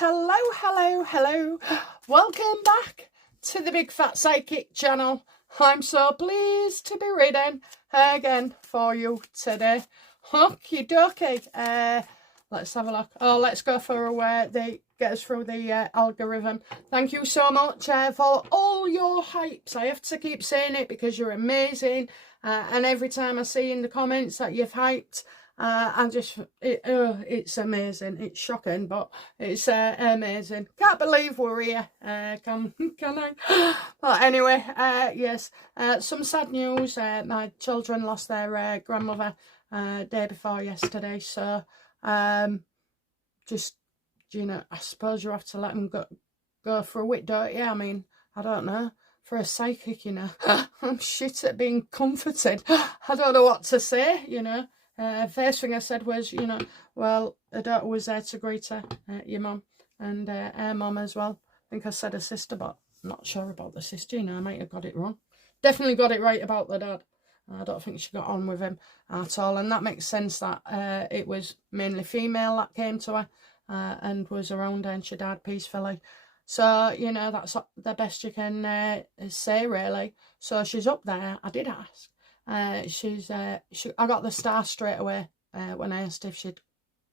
guys, hello. Welcome back to the Big Fat Psychic channel. I'm so pleased to be reading again for you today. Okie dokie. Let's have a look. Oh, let's go for get us through the algorithm. Thank you so much for all your hypes. I have to keep saying it because you're amazing. And every time I see in the comments that you've hyped, it's amazing. It's shocking, but it's amazing. Can't believe we're here. Can I? But anyway, yes. Some sad news. My children lost their grandmother day before yesterday. So, just, you know, I suppose you have to let them go through it, don't you? I mean, I don't know. For a psychic, you know, I'm shit at being comforted. I don't know what to say, you know. First thing I said was, you know, well, her daughter was there to greet her, your mum, and her mum as well. I think I said her sister, but I'm not sure about the sister, you know, I might have got it wrong. Definitely got it right about the dad. I don't think she got on with him at all, and that makes sense that it was mainly female that came to her and was around her, and she died peacefully. So, you know, that's the best you can say, really. So she's up there. I did ask. I got the star straight away when I asked if she'd,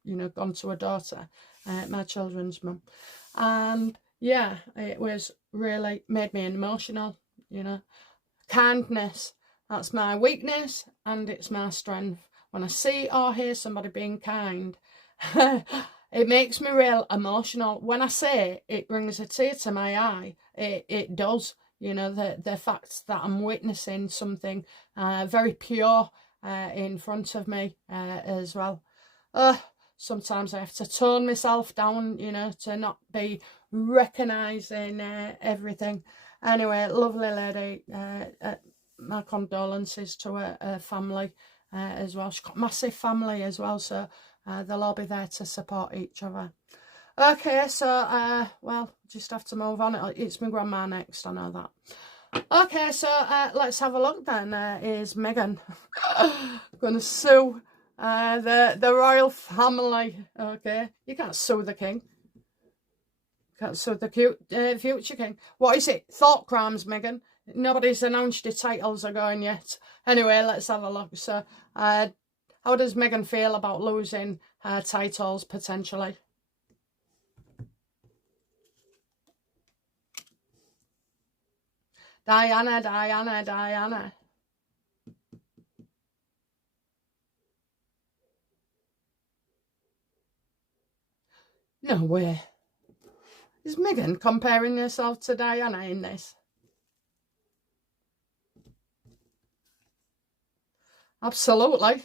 you know, gone to her daughter, my children's mum. And yeah, it was really made me emotional, you know. Kindness, that's my weakness and it's my strength. When I see or hear somebody being kind, it makes me real emotional. When I say it brings a tear to my eye, it does. You know, the fact that I'm witnessing something very pure in front of me as well. Sometimes I have to tone myself down, you know, to not be recognising everything. Anyway, lovely lady. My condolences to her family as well. She's got a massive family as well, so they'll all be there to support each other. Okay, so, well, just have to move on. It's my grandma next, I know that. Okay, so let's have a look then. Is Meghan going to sue the royal family? Okay, you can't sue the king. You can't sue the future king. What is it? Thought crimes, Meghan? Nobody's announced your titles are going yet. Anyway, let's have a look. So, how does Meghan feel about losing her titles potentially? Diana. No way. Is Meghan comparing herself to Diana in this? Absolutely.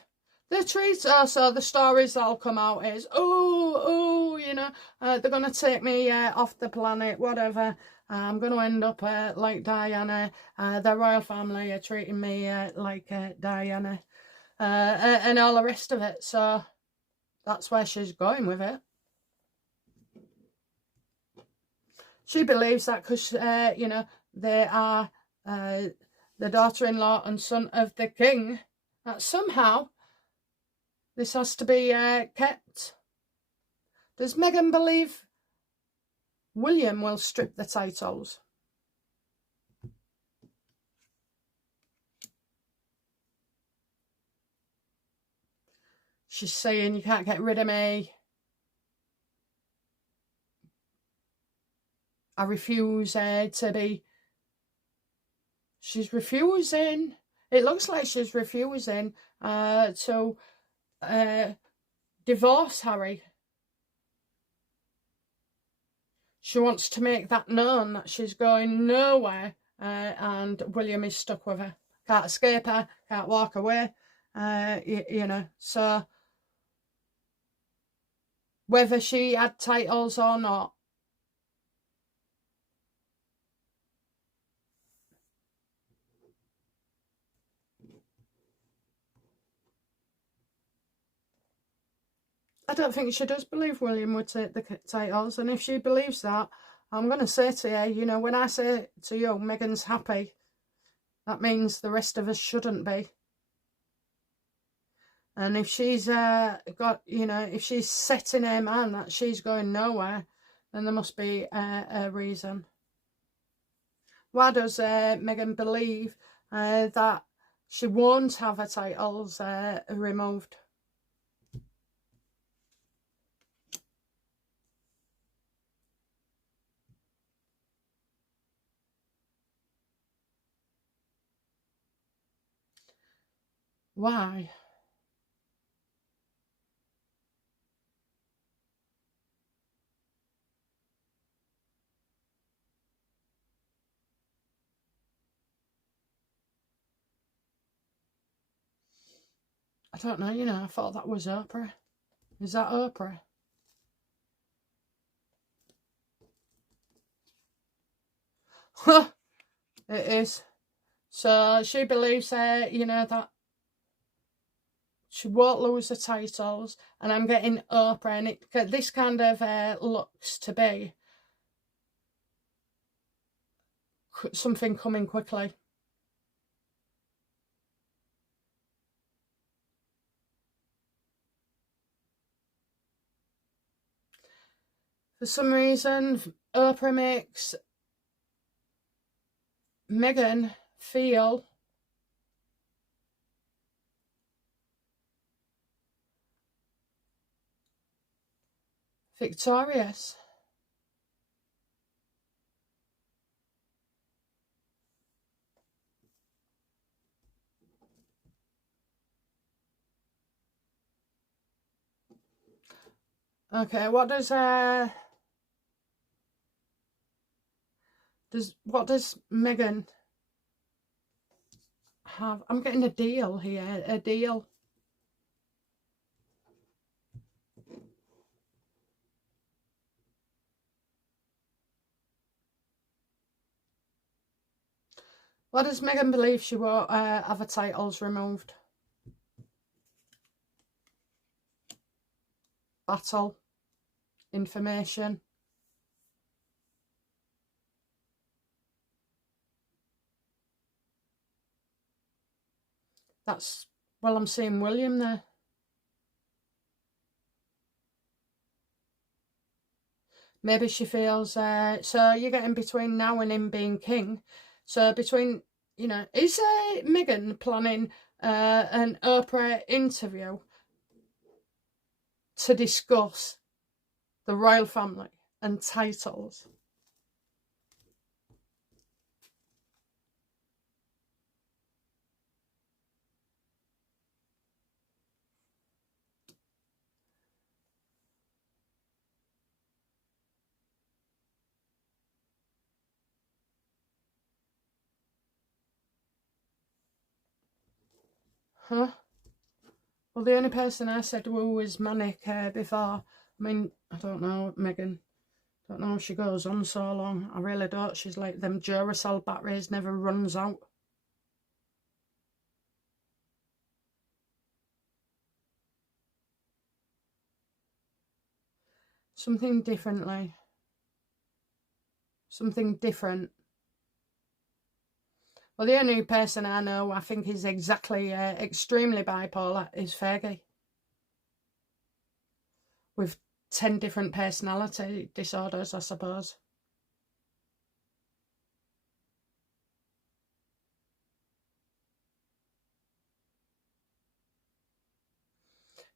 The treats are, so the stories that'll come out is, you know, they're going to take me off the planet, whatever. I'm going to end up like Diana. The royal family are treating me like Diana. And all the rest of it. So that's where she's going with it. She believes that because, you know, they are the daughter-in-law and son of the king, that somehow this has to be kept. Does Meghan believe William will strip the titles? She's saying, you can't get rid of me. I refuse to be. She's refusing. It looks like she's refusing to divorce Harry. She wants to make that known that she's going nowhere and William is stuck with her. Can't escape her, can't walk away, you know. So, whether she had titles or not, I don't think she does believe William would take the titles. And if she believes that, I'm going to say to her, you know, when I say to you, Meghan's happy, that means the rest of us shouldn't be. And if she's got, you know, if she's set in her mind that she's going nowhere, then there must be a reason. Why does Meghan believe that she won't have her titles removed? Why? I don't know, you know, I thought that was Oprah. Is that Oprah? It is. So she believes, you know, that she won't lose the titles, and I'm getting Oprah, and this kind of looks to be something coming quickly. For some reason, Oprah makes Meghan feel victorious. Okay, what does Meghan have? I'm getting a deal here, a deal. What does Meghan believe she won't have her titles removed? Battle. Information. That's, well, I'm seeing William there. Maybe she feels, so you're getting between now and him being king. So between, you know, is Meghan planning an Oprah interview to discuss the royal family and titles? Huh? Well, the only person I said was manic before. I mean, I don't know, Meghan. Don't know if she goes on so long. I really don't. She's like them Duracell batteries, never runs out. Something differently. Something different. Well, the only person I know I think is exactly extremely bipolar is Fergie. With 10 different personality disorders, I suppose.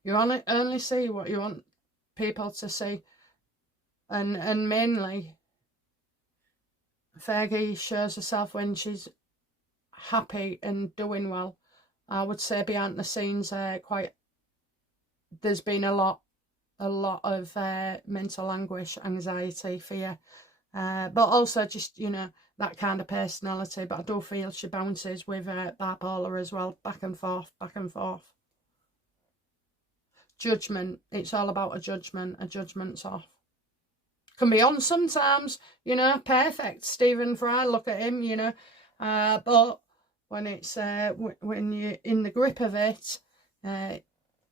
You only see what you want people to see. And mainly, Fergie shows herself when she's happy and doing well. I would say behind the scenes, there's been a lot of mental anguish, anxiety, fear, but also just, you know, that kind of personality. But I do feel she bounces with bipolar as well, back and forth, back and forth. Judgment, it's all about a judgment's off. Can be on sometimes, you know, perfect. Stephen Fry, look at him, you know, but when it's when you're in the grip of it,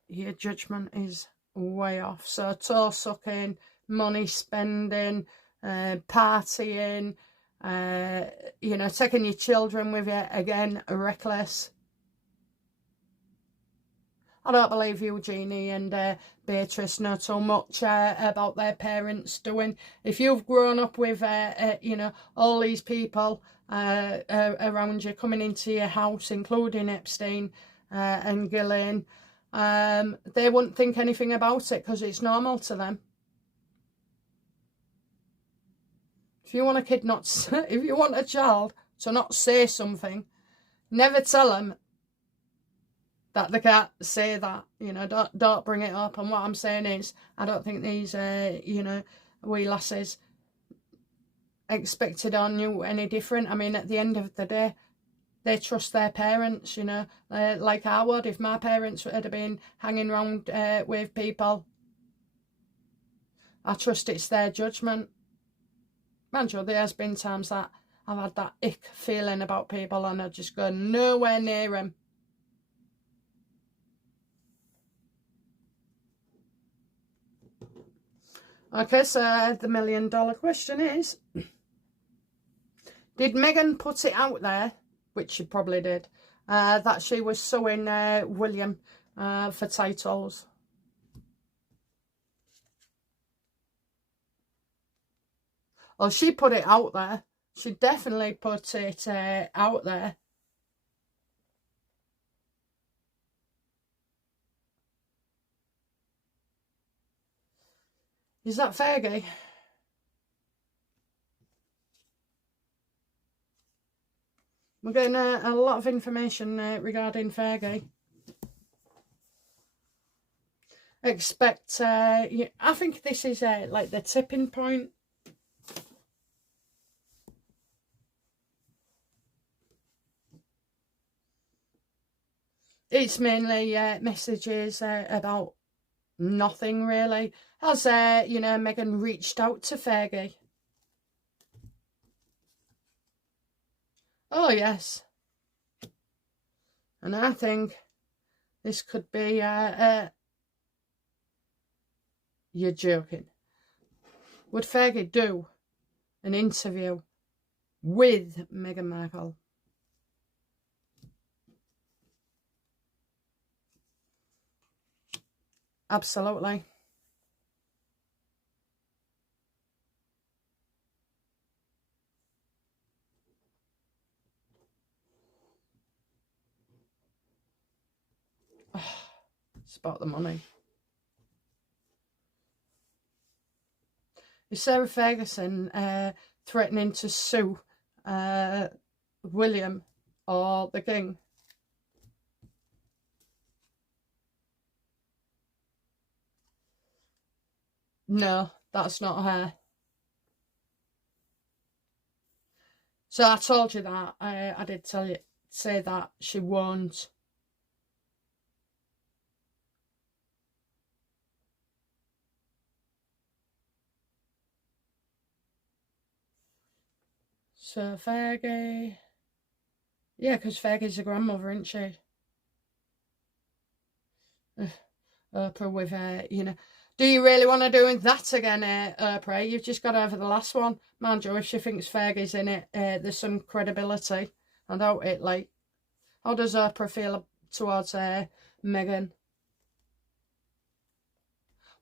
your judgment is way off. So toe sucking, money spending, partying, you know, taking your children with you, again, reckless. I don't believe Eugenie and Beatrice know too much about their parents doing. If you've grown up with, you know, all these people around you coming into your house, including Epstein and Ghislaine, they wouldn't think anything about it because it's normal to them. If you want a kid not, if you want a child to not say something, never tell them that they can't say that. You know, don't bring it up. And what I'm saying is, I don't think these, you know, wee lasses expected or knew any different. I mean, at the end of the day, they trust their parents, you know, like I would if my parents had been hanging around with people. I trust it's their judgment. Mind you, there has been times that I've had that ick feeling about people and I just go nowhere near them. Okay, so the $1 million question is, did Meghan put it out there, which she probably did, that she was suing William for titles? Well, she put it out there. She definitely put it out there. Is that Fergie? We're getting a lot of information regarding Fergie. Expect, I think this is like the tipping point. It's mainly messages about nothing really. Has, you know, Meghan reached out to Fergie? Oh, yes. And I think this could be, you're joking. Would Fergie do an interview with Meghan Markle? Absolutely. Oh, it's about the money. Is Sarah Ferguson threatening to sue William or the King? No, that's not her. So I told you that. I did say that she won't. So Fergie, yeah, because Fergie's a grandmother, isn't she? Oprah with you know. Do you really want to do that again, Oprah? You've just got over the last one. Mind you, if she thinks Fergie's in it, there's some credibility. I doubt it. Like, how does Oprah feel towards Meghan?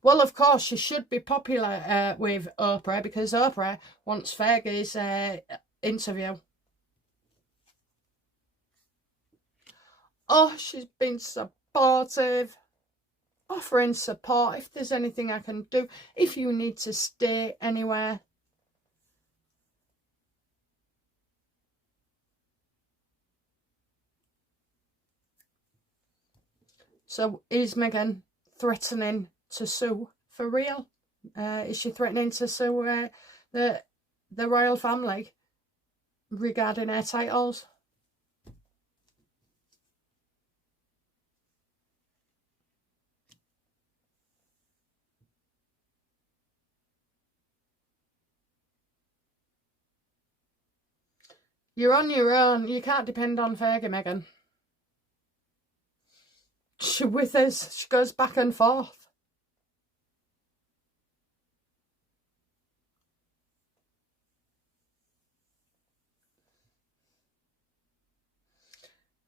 Well, of course, she should be popular with Oprah because Oprah wants Fergie's interview. Oh, she's been supportive. Offering support if there's anything I can do, if you need to stay anywhere. So is Meghan threatening to sue for real? Is she threatening to sue the royal family regarding her titles? You're on your own. You can't depend on Fergie, Meghan. She with us. She goes back and forth.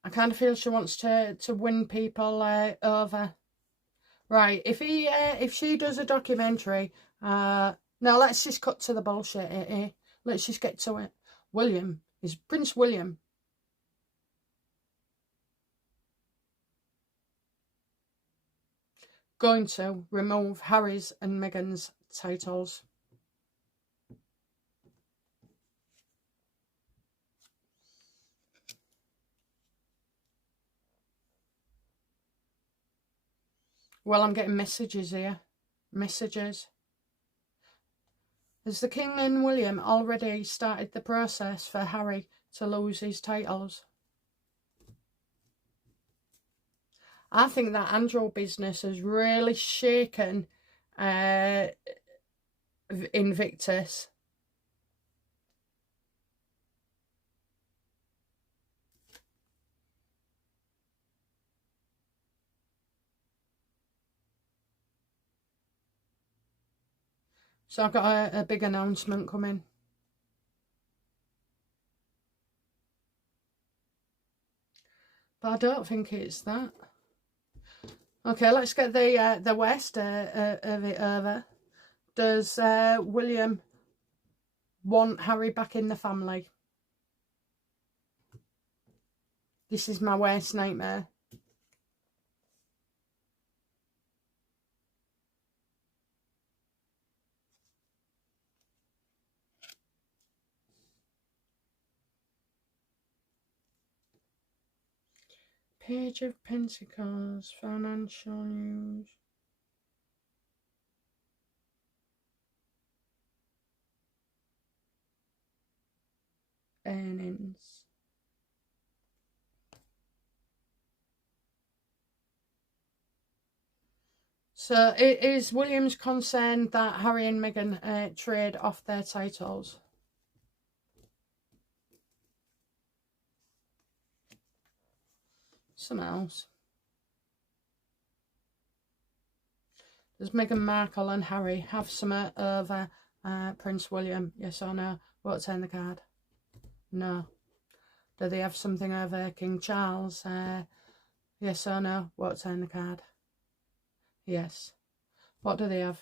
I kind of feel she wants to win people over. Right, if she does a documentary, no, let's just cut to the bullshit here. Let's just get to it. Prince William going to remove Harry's and Meghan's titles? Well, I'm getting messages here. Messages. Has the King and William already started the process for Harry to lose his titles? I think that Andrew business has really shaken Invictus. So I've got a big announcement coming. But I don't think it's that. Okay, let's get the West of it over. Does William want Harry back in the family? This is my worst nightmare. Page of Pentacles, financial news. Earnings. So it is William's concerned that Harry and Meghan trade off their titles. Something else. Does Meghan Markle and Harry have something over Prince William? Yes or no? Won't turn the card. No. Do they have something over King Charles? Yes or no? Won't turn the card. Yes. What do they have?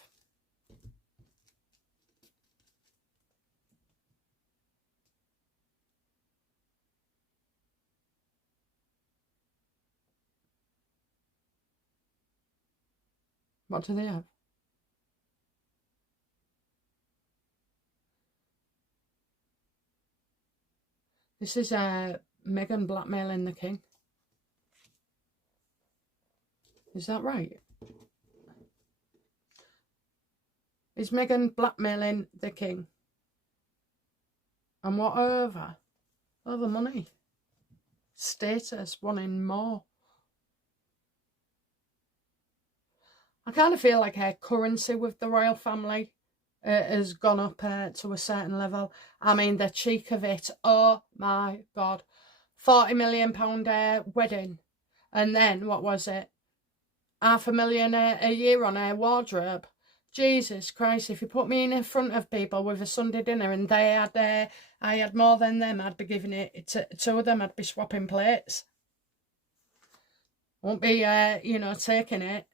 What do they have? This is Meghan blackmailing the king. Is that right? Is Meghan blackmailing the king? And what over? Over money. Status, wanting more. I kind of feel like her currency with the royal family has gone up to a certain level. I mean, the cheek of it. Oh my God. £40 million wedding. And then, what was it? $500,000 a year on her wardrobe. Jesus Christ, if you put me in front of people with a Sunday dinner and they had, I had more than them, I'd be giving it to two of them, I'd be swapping plates. Won't be, taking it.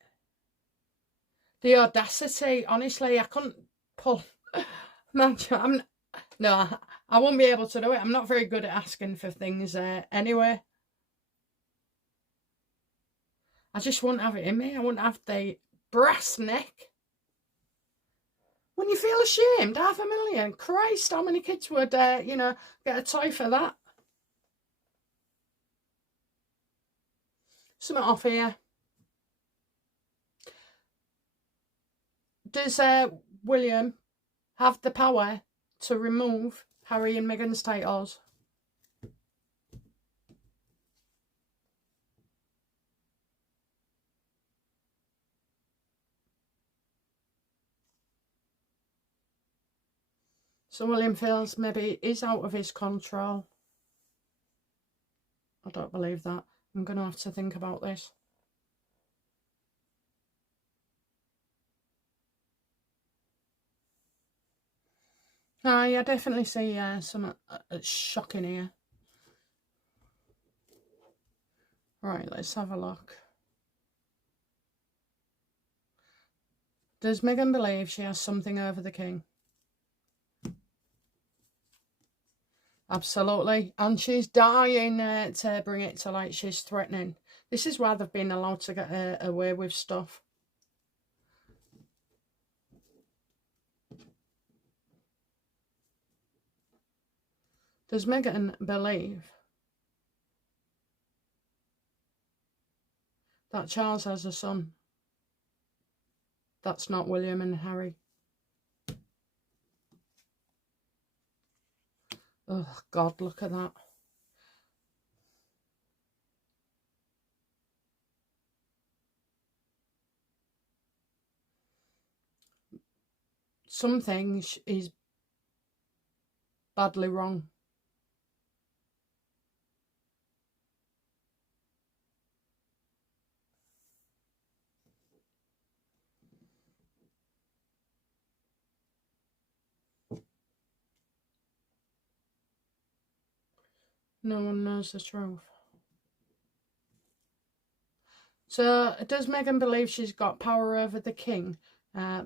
The audacity, honestly, I couldn't pull. Man, no, I won't be able to do it. I'm not very good at asking for things anyway. I just wouldn't have it in me. I wouldn't have the brass neck. When you feel ashamed, $500,000. Christ, how many kids would, get a toy for that? Something off here. Does William have the power to remove Harry and Meghan's titles? So William feels maybe is out of his control. I don't believe that. I'm going to have to think about this. I definitely see some shocking here. Right, let's have a look. Does Meghan believe she has something over the king? Absolutely. And she's dying to bring it to light. She's threatening. This is why they've been allowed to get away with stuff. Does Meghan believe that Charles has a son? That's not William and Harry. Oh, God, look at that. Something is badly wrong. No one knows the truth. So, does Meghan believe she's got power over the king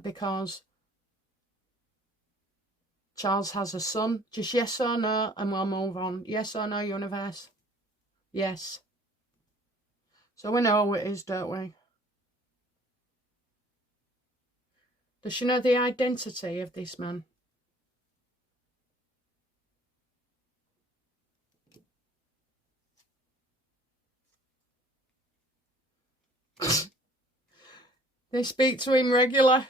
because Charles has a son? Just yes or no, and we'll move on. Yes or no, universe? Yes. So we know who it is, don't we? Does she know the identity of this man? They speak to him regular?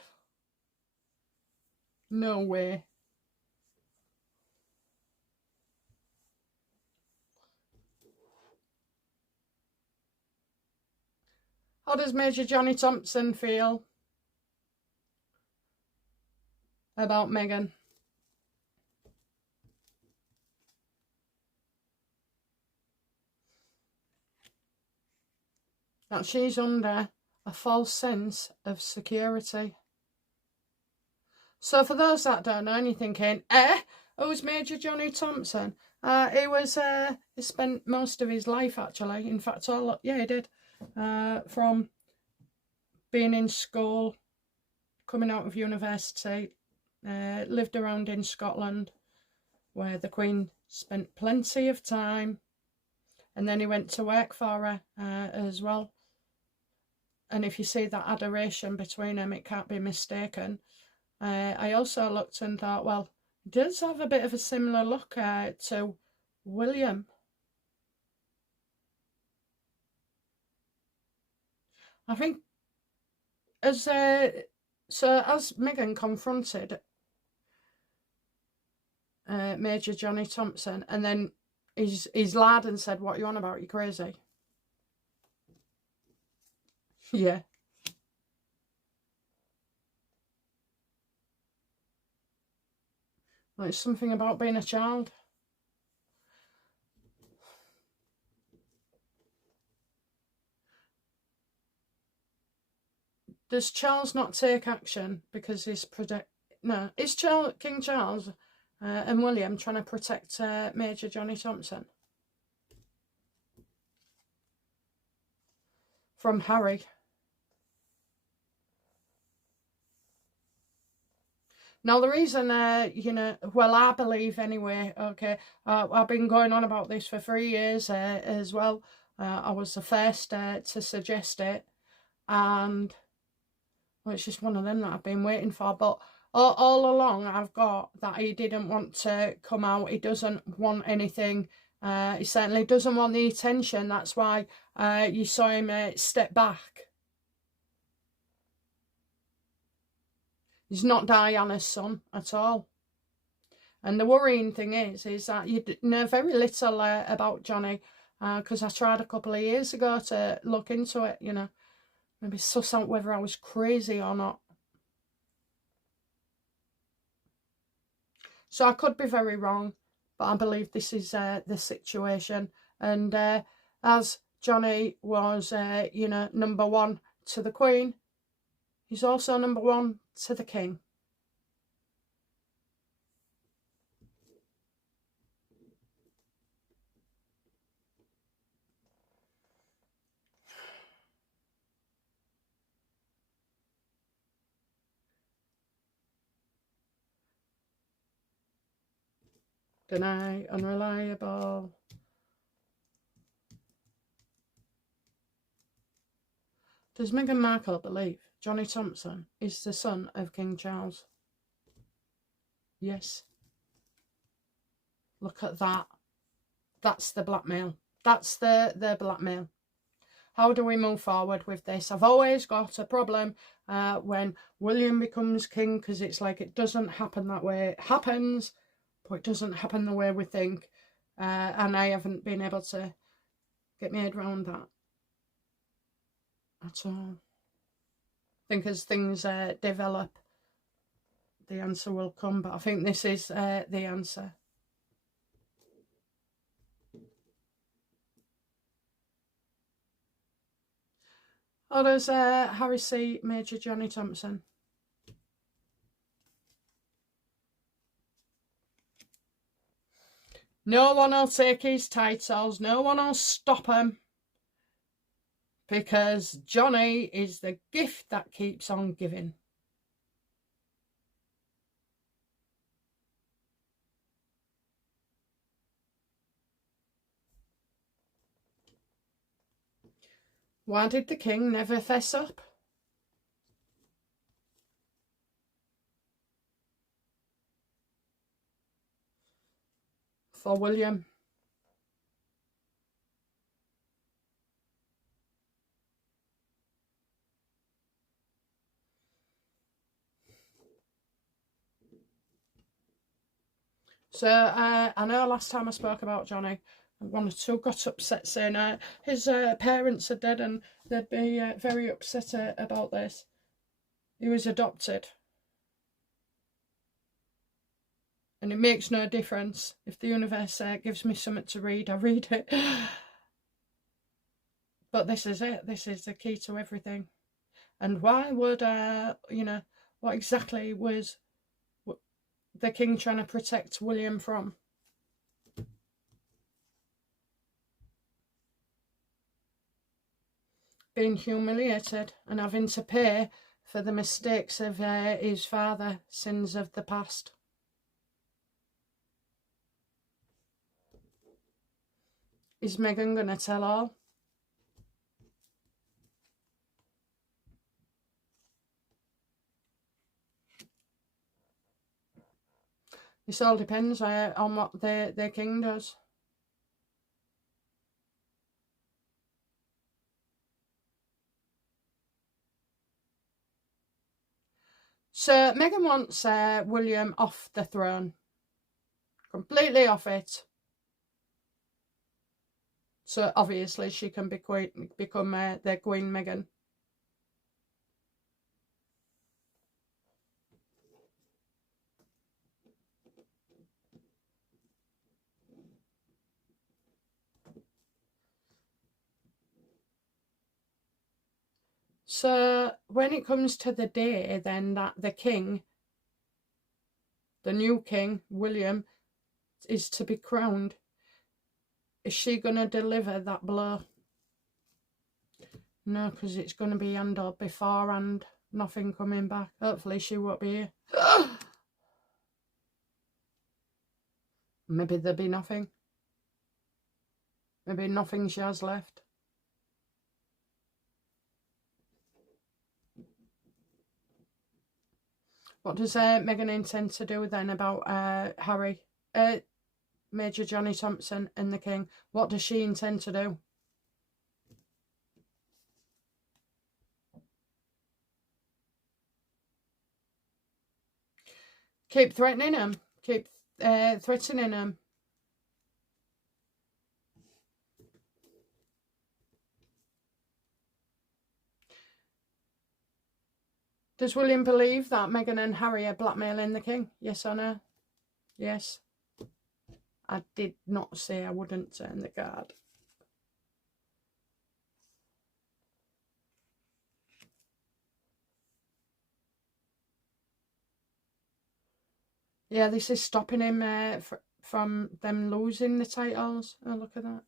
No way. How does Major Johnny Thompson feel about Meghan? That she's under a false sense of security. So for those that don't know, and you're thinking, who's Major Johnny Thompson? He spent most of his life, actually, in fact, he did, from being in school, coming out of university, lived around in Scotland, where the Queen spent plenty of time, and then he went to work for her as well. And if you see that adoration between them, it can't be mistaken. I also looked and thought, well, he does have a bit of a similar look to William. I think as Meghan confronted Major Johnny Thompson, and then his lad and said, "What are you on about? You crazy?" Yeah. Well, it's something about being a child. Does Charles not take action because he's is King Charles and William trying to protect Major Johnny Thompson from Harry? Now, the reason, well, I believe anyway, okay, I've been going on about this for 3 years as well. I was the first to suggest it, and well, it's just one of them that I've been waiting for. But all along, I've got that he didn't want to come out. He doesn't want anything. He certainly doesn't want the attention. That's why you saw him step back. He's not Diana's son at all. And the worrying thing is that you know very little about Johnny, because I tried a couple of years ago to look into it, maybe suss out whether I was crazy or not. So I could be very wrong, but I believe this is the situation. And as Johnny was, number one to the Queen, he's also number one to the King. Deny, unreliable. Does Meghan Markle believe Johnny Thompson is the son of King Charles? Yes. Look at that. That's the blackmail. That's the blackmail. How do we move forward with this? I've always got a problem when William becomes king, because it's like it doesn't happen that way. It happens, but it doesn't happen the way we think. And I haven't been able to get my head around that at all. I think as things develop, the answer will come, but I think this is the answer. How does Harry see Major Johnny Thompson? No one will take his titles. No one will stop him. Because Johnny is the gift that keeps on giving. Why did the king never fess up? For William. So I know last time I spoke about Johnny, one or two got upset saying his parents are dead and they'd be very upset about this. He was adopted. And it makes no difference. If the universe gives me something to read, I read it. But this is it. This is the key to everything. And why would, what exactly was the king trying to protect William from? Being humiliated and having to pay for the mistakes of his father, sins of the past. Is Meghan going to tell all? This all depends on what their king does. So Meghan wants William off the throne. Completely off it. So obviously she can become their Queen Meghan. So when it comes to the day then that the king, the new king, William, is to be crowned, is she going to deliver that blow? No, because it's going to be handled beforehand. Nothing coming back. Hopefully she won't be here. Maybe there'll be nothing. Maybe nothing she has left. What does Meghan intend to do then about Harry, Major Johnny Thompson and the king? What does she intend to do? Keep threatening him. Keep threatening him. Does William believe that Meghan and Harry are blackmailing the king? Yes or no? Yes. I did not say I wouldn't turn the card. Yeah, this is stopping him from them losing the titles. Oh, look at that.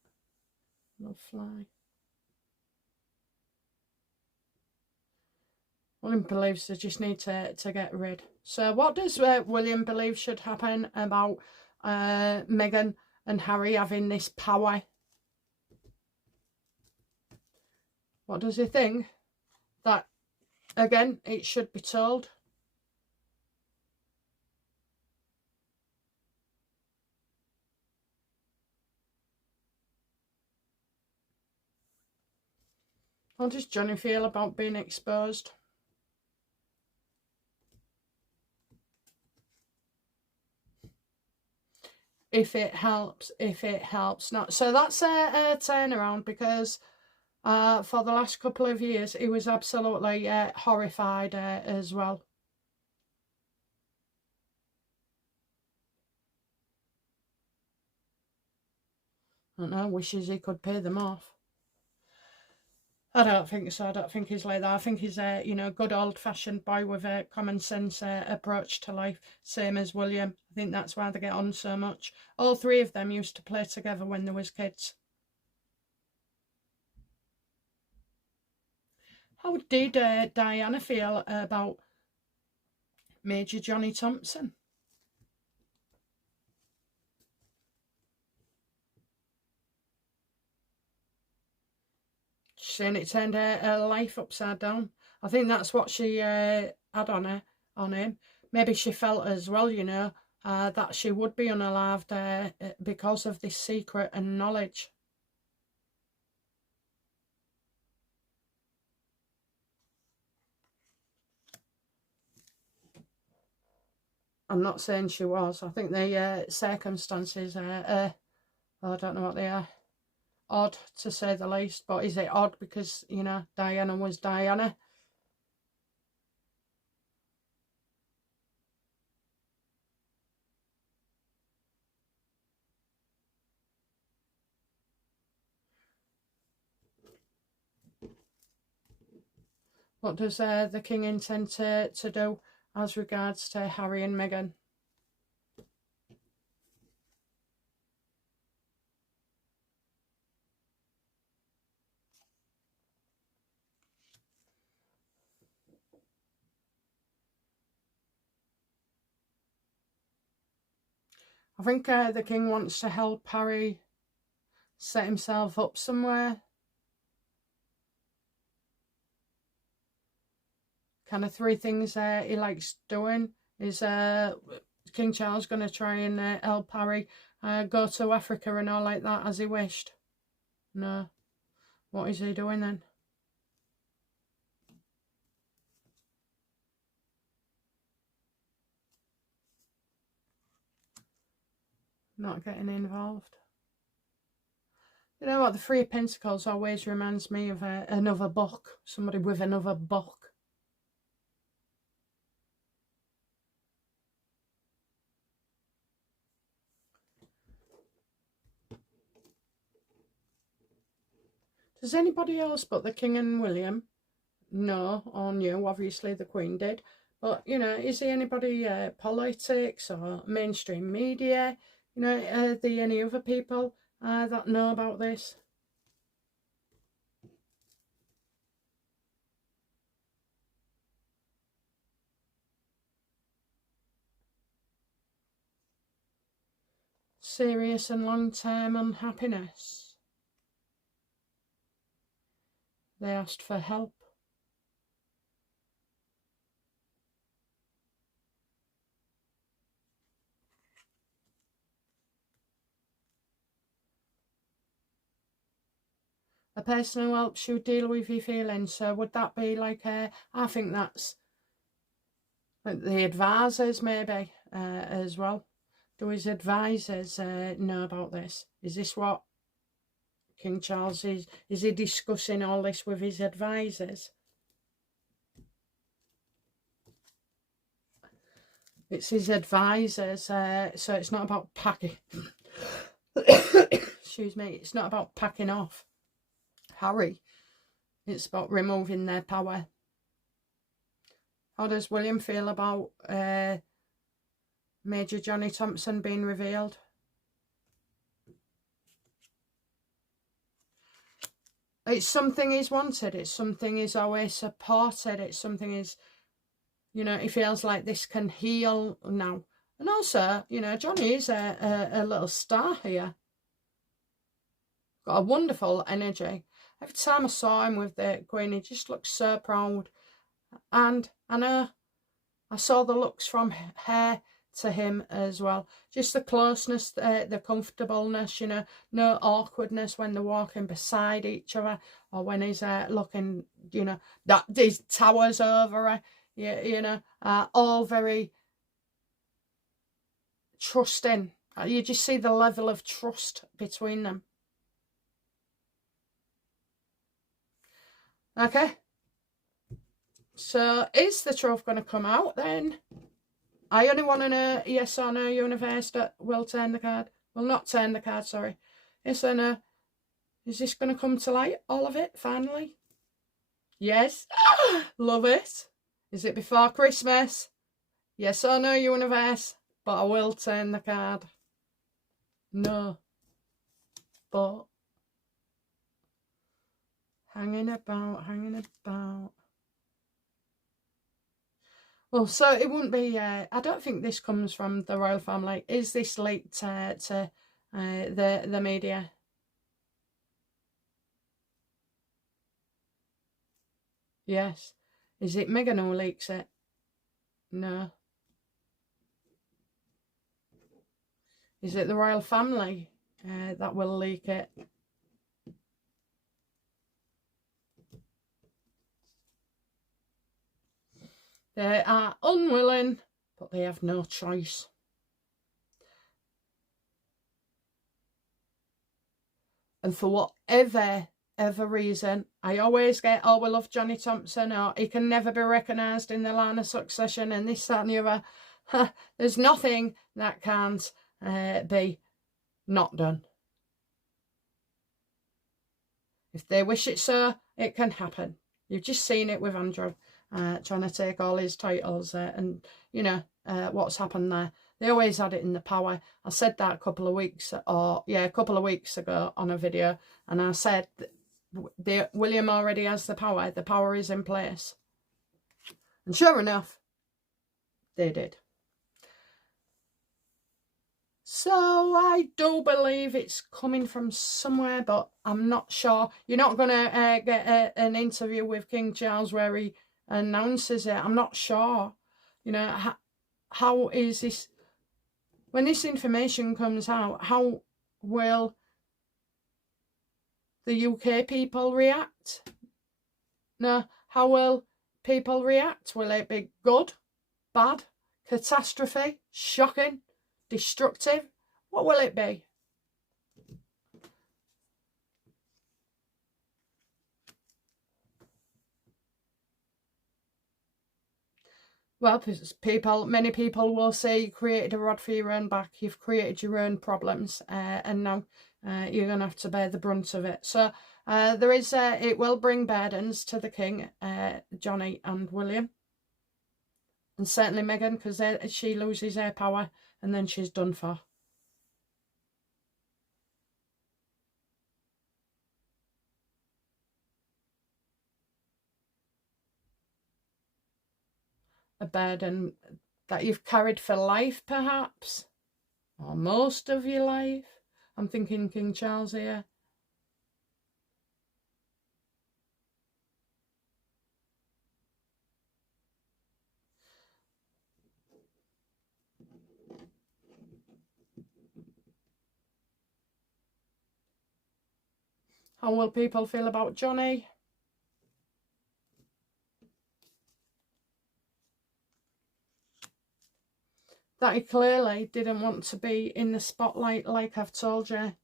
Little fly. William believes they just need to get rid. So what does William believe should happen about Meghan and Harry having this power. What does he think? That, again, it should be told. How does Johnny feel about being exposed? If it helps, not. So that's a turnaround, because for the last couple of years he was absolutely horrified as well. I don't know, wishes he could pay them off. I don't think so. I don't think he's like that. I think he's a, you know, good old-fashioned boy with a common sense approach to life, same as William. I think that's why they get on so much. All three of them used to play together when they was kids. How did Diana feel about Major Johnny Thompson? She's saying it turned her life upside down. I think that's what she had on him. Maybe she felt as well, you know, that she would be unalived because of this secret and knowledge. I'm not saying she was. I think the circumstances I don't know what they are. Odd, to say the least. But is it odd because, you know, Diana was Diana? What does the king intend to do as regards to Harry and Meghan? I think the king wants to help Harry set himself up somewhere. Kind of three things he likes doing is King Charles going to try and help Harry go to Africa and all like that as he wished. No. What is he doing then? Not getting involved. You know what? The Three of Pentacles always reminds me of another book. Somebody with another book. Does anybody else but the King and William know or knew? Obviously the Queen did. But, you know, is there anybody, politics or mainstream media? You know, are there any other people that know about this? Serious and long-term unhappiness. They asked for help. A person who helps you deal with your feelings. So would that be like I think that's like the advisors maybe as well. Do his advisors know about this? Is this what King Charles is he discussing all this with his advisors? It's his advisors, so it's not about packing. Excuse me, it's not about packing off Harry. It's about removing their power. How does William feel about Major Johnny Thompson being revealed? It's something he's wanted. It's something he's always supported. It's something he's, you know, he feels like this can heal now. And also, you know, Johnny is a little star here. Got a wonderful energy. Every time I saw him with the Queen, he just looked so proud. And I know I saw the looks from her to him as well. Just the closeness, the comfortableness, you know, no awkwardness when they're walking beside each other, or when he's looking, you know, that his towers over her, you know, all very trusting. You just see the level of trust between them. Okay. So, is the truth going to come out then? I only want to know yes or no, universe, that will turn the card. Will not turn the card, sorry. Yes or no? Is this going to come to light, all of it, finally? Yes. Love it. Is it before Christmas? Yes or no, universe? But I will turn the card. No. But. Hanging about. Well, so it wouldn't be, I don't think this comes from the royal family. Is this leaked to the media? Yes. Is it Meghan who leaks it? No. Is it the royal family that will leak it? They are unwilling, but they have no choice. And for whatever reason, I always get, oh, we love Johnny Thompson, or he can never be recognised in the line of succession, and this, that and the other. There's nothing that can't be not done. If they wish it so, it can happen. You've just seen it with Andrew. Trying to take all his titles and you know what's happened there. They always had it in the power. I said that a couple of weeks ago on a video, and I said William already has the power. The power is in place, and sure enough, they did. So I do believe it's coming from somewhere, but I'm not sure. You're not going to get an interview with King Charles where he announces it. I'm not sure. You know, how is this, when this information comes out, how will the UK people react? No, how will people react? Will it be good, bad, catastrophe, shocking, destructive? What will it be? Well, many people will say you created a rod for your own back. You've created your own problems, and now you're going to have to bear the brunt of it. So there is, it will bring burdens to the King, Johnny and William, and certainly Meghan, because she loses her power, and then she's done for. A burden that you've carried for life, perhaps, or most of your life. I'm thinking King Charles here. How will people feel about Johnny? That he clearly didn't want to be in the spotlight, like I've told you.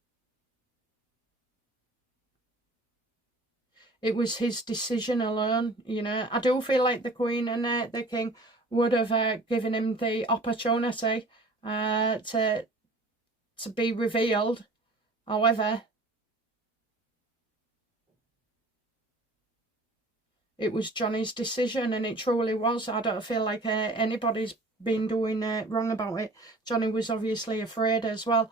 It was his decision alone, you know. I do feel like the Queen and the King would have given him the opportunity to be revealed. However, it was Johnny's decision, and it truly was. I don't feel like anybody's been doing wrong about it. Johnny was obviously afraid as well.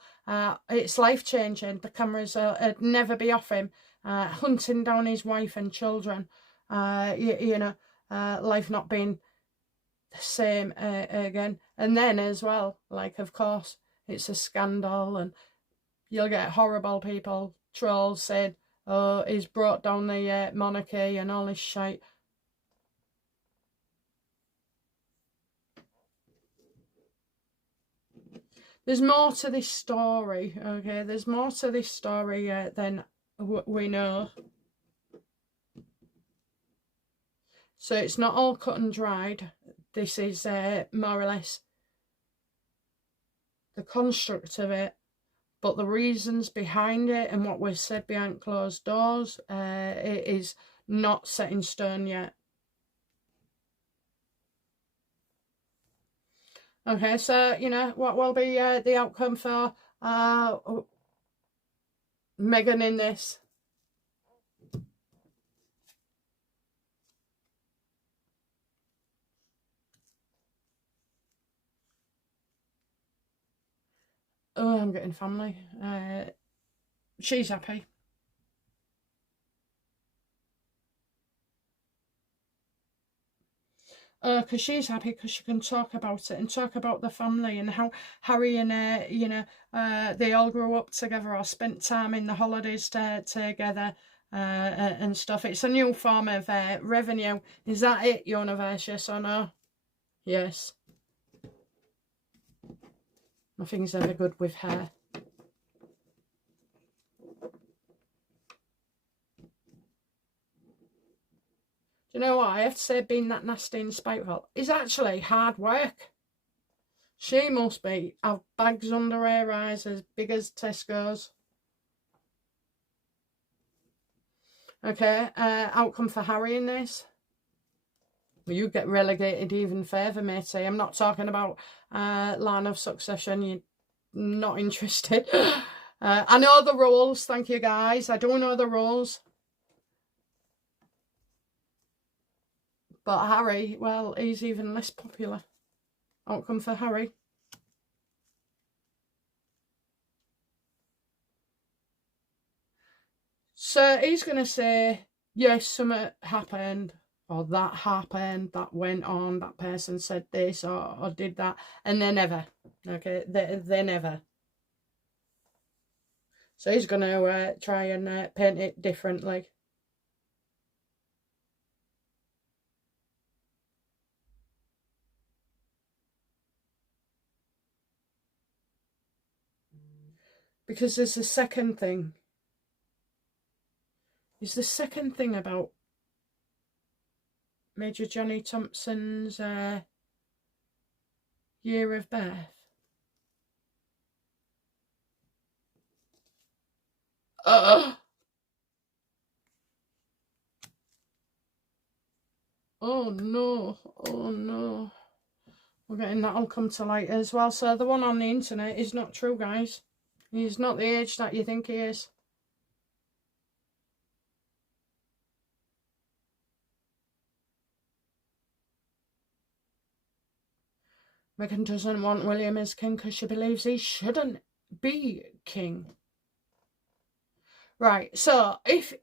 It's life-changing. The cameras would never be off him, hunting down his wife and children. You know, life not being the same again. And then as well, like, of course, it's a scandal, and you'll get horrible people, trolls, saying, oh, he's brought down the monarchy and all this shit. There's more to this story, okay? There's more to this story than we know. So it's not all cut and dried. This is more or less the construct of it. But the reasons behind it and what was said behind closed doors, it is not set in stone yet. Okay, so, you know, what will be the outcome for Meghan in this? Oh, I'm getting family. She's happy. Because she's happy because she can talk about it and talk about the family and how Harry and, you know, they all grew up together or spent time in the holidays together and stuff. It's a new form of revenue. Is that it, universe? Yes or no? Yes. Nothing's ever good with her. Do you know what? I have to say, being that nasty and spiteful is actually hard work. She must have bags under her eyes as big as Tesco's. Okay, outcome for Harry in this. Well, you get relegated even further, matey. I'm not talking about line of succession. You're not interested. I know the rules. Thank you, guys. I do know the rules. But Harry, well, he's even less popular. Outcome for Harry. So he's going to say, yes, something happened, or that happened, that went on, that person said this or did that, and they never. Okay, they never. So he's going to try and paint it differently. Because there's a second thing. Is the second thing about Major Johnny Thompson's year of birth. Oh no, oh no. We're getting that'll come to light as well. So the one on the internet is not true, guys. He's not the age that you think he is. Meghan doesn't want William as king because she believes he shouldn't be king. Right, so if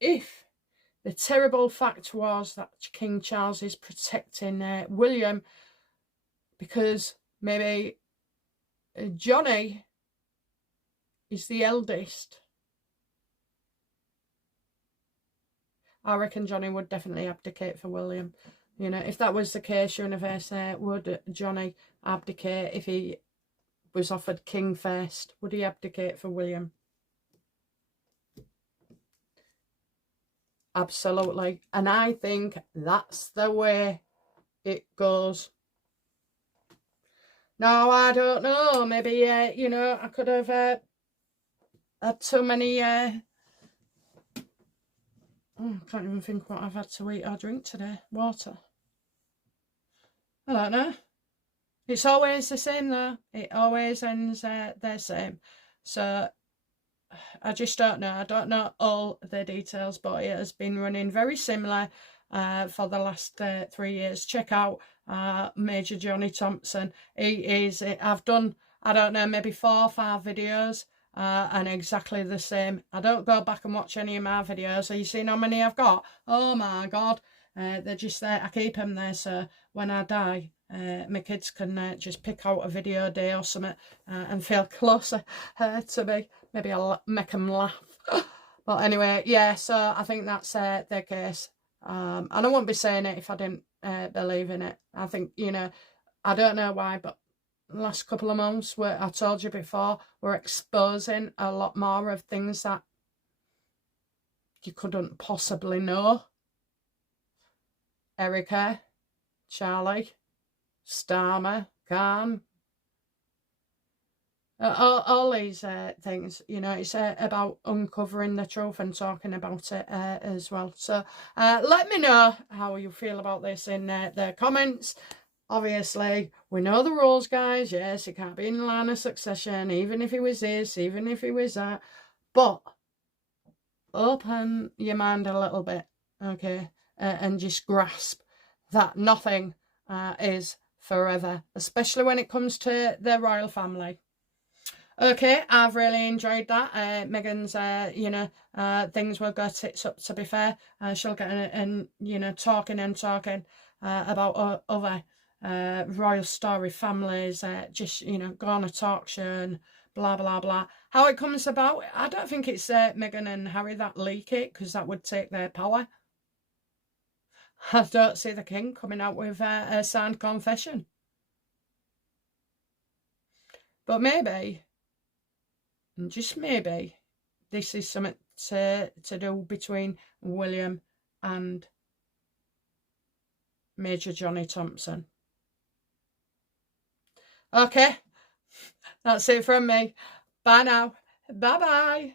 the terrible fact was that King Charles is protecting William because maybe Johnny is the eldest, I reckon Johnny would definitely abdicate for William. You know, if that was the case, universe, would Johnny abdicate if he was offered king first? Would he abdicate for William? Absolutely. And I think that's the way it goes. Now, I don't know. Maybe, you know, I could have had too many... I can't even think what I've had to eat or drink today. Water. I don't know. It's always the same, though. It always ends the same. So... I just don't know. I don't know all the details, but it has been running very similar for the last 3 years. Check out Major Johnny Thompson. He is, I've done, I don't know, maybe 4 or 5 videos and exactly the same. I don't go back and watch any of my videos. Have you seen how many I've got? Oh my God. They're just there. I keep them there, so when I die, my kids can just pick out a video day or something and feel closer to me. Maybe I'll make them laugh. But anyway, yeah, so I think that's their case. And I wouldn't be saying it if I didn't believe in it. I think, you know, I don't know why, but the last couple of months, where I told you before, we're exposing a lot more of things that you couldn't possibly know. Erica, Charlie, Starmer, Khan, all these things, you know, it's about uncovering the truth and talking about it as well. So let me know how you feel about this in the comments. Obviously, we know the rules, guys. Yes, it can't be in line of succession, even if he was this, even if he was that. But open your mind a little bit, okay? And just grasp that nothing is forever, especially when it comes to the royal family. Okay, I've really enjoyed that. Meghan's, you know, things will go tits up, to be fair. She'll get and you know, talking about other royal story families, just, you know, go on a talk show and blah, blah, blah. How it comes about, I don't think it's Meghan and Harry that leak it, because that would take their power. I don't see the king coming out with a signed confession. But maybe, and just maybe, this is something to do between William and Major Johnny Thompson. Okay, that's it from me. Bye now. Bye-bye.